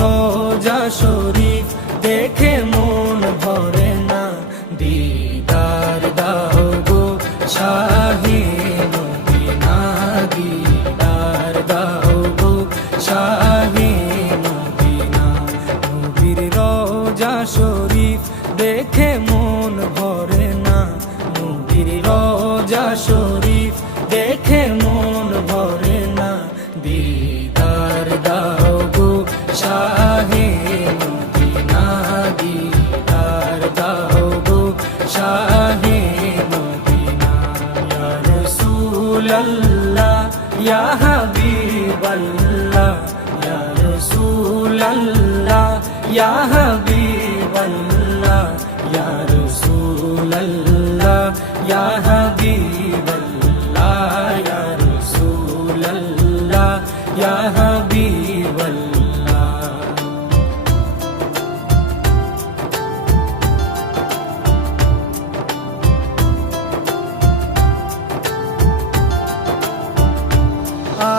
রোজা শরীফ দেখে মন ভরে না, দিদার দাও গো শাহে মদিনা, দিদার দাও গো শাহে মদিনা। নবীর রোজা শরীফ দেখে মন ভরে না, নবীর রোজা শরীফ দেখে মন ভরে না, দিদার দাও গো শাহে মদিনা, দিদার দাও গো শাহে মদিনা। ইয়া রাসূলাল্লাহ ইয়া হাবিবাল্লাহ, ইয়া রাসূলাল্লাহ ইয়া হাবিবাল্লাহ, ইয়া রাসূলাল্লাহ ইয়া হাবিবাল্লাহ, ইয়া রাসূলাল্লাহ ইয়া হাবিবাল্লাহ।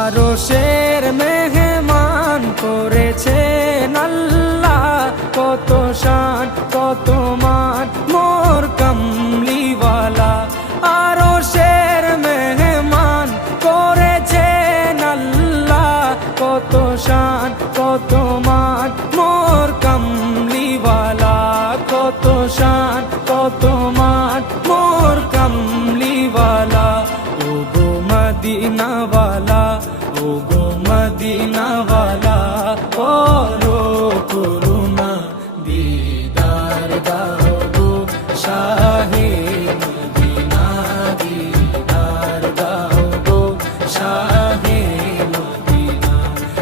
আরশের মেহমান করেছেন আল্লাহ, কত শান কত মান মোর কামলিওয়ালা। আরশের মেহমান করেছেন আল্লাহ, কত শান কত মান মোর কামলিওয়ালা, কত শান কত মান মোর কামলিওয়ালা। ও গো মদিনাওয়ালা, ও গো মদিনাওয়ালা, করো করুণা, দিদার দাও গো শাহে মদিনা, দিদার দাও গো শাহে মদিনা।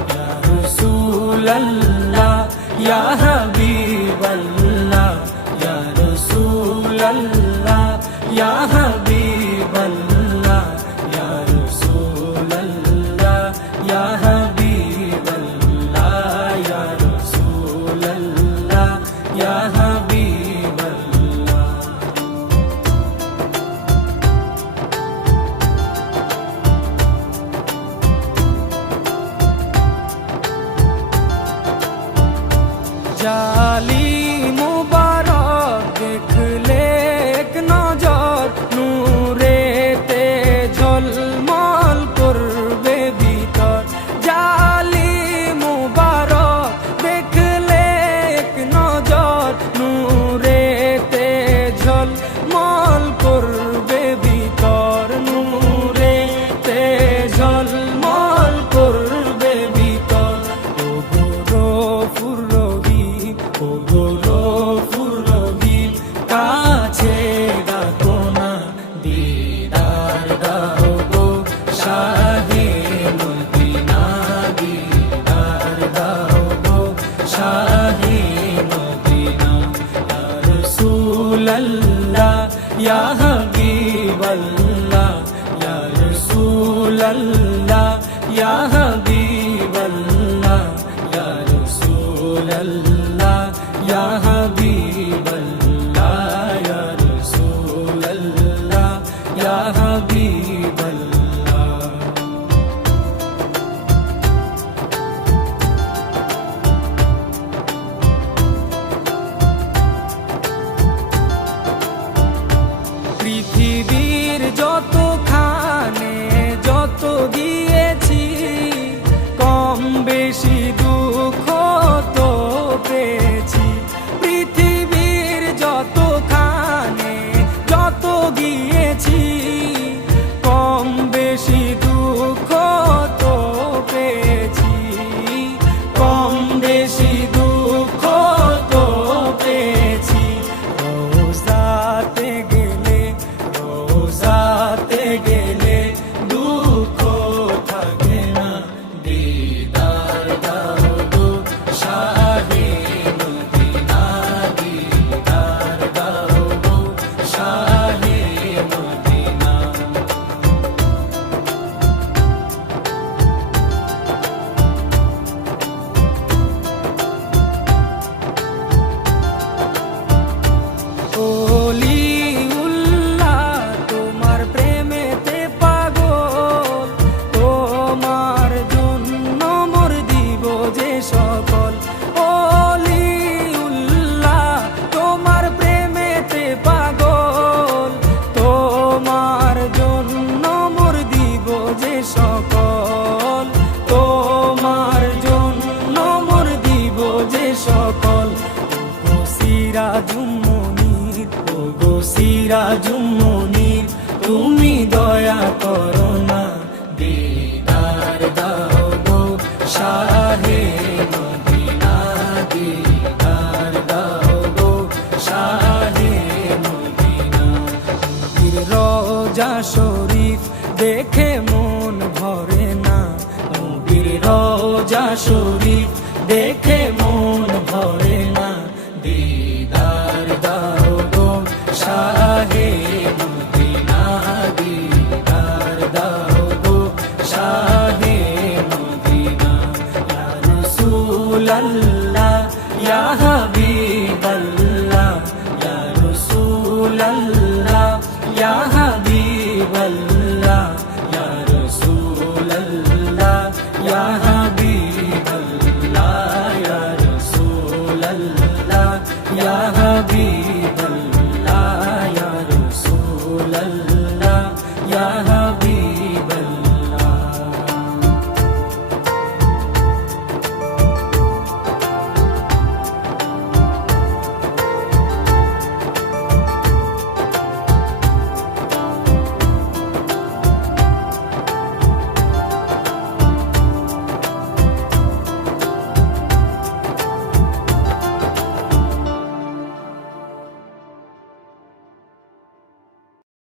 ইয়া রাসূলাল্লাহ ইয়া হাবিবাল্লাহ, ইয়া রাসূলাল্লাহ ইয়া হাবিবাল্লাহ, ইয়া রাসূলাল্লাহ ইয়া হাবিবাল্লাহ, ইয়া রাসূলাল্লাহ ইয়া হাবিবাল্লাহ। জালি মুবারক দেখলে এক নজর, নূরেতে ঝলমল করবে ভিতর। জালি মুবারক দেখলে এক নজর, নূরেতে ঝলমল করবে ভিতর, নূরেতে ঝলমল করবে ভিতর। ও গো গফুর রহিম, ও গো গফুর রহিম, কাছে ডাকো না, দিদার দাও গো শাহে মদিনা, দিদার দাও গো শাহে মদিনা। ইয়া রাসূলাল্লাহ ইয়া হাবিবাল্লাহ, ইয়া রাসূলাল্লাহ ইয়া হাবিবাল্লাহ, ইয়া রাসূলাল্লাহ ইয়া হাবিবাল্লাহ, ইয়া রাসূলাল্লাহ ইয়া হাবিবাল্লাহ। পৃথিবীর যতখানে যত দিয়েছি, কম বেশি দুঃখ তো পেয়েছি। পৃথিবীর সিরাজুম মুনির, ও গো সিরাজুম মুনির, তুমি দয়া করো না, দিদার দাও গো শাহে মদিনা, দিদার দাও গো শাহে মদিনা। নবীর রওজা শরীফ দেখে মন ভরে না, নবীর রওজা শরীফ দেখে মন ভরে না, দিদার দাও গো শাহে মদিনা, দিদার দাও গো শাহে মদিনা। ইয়া রাসূলাল্লাহ ইয়া হাবিব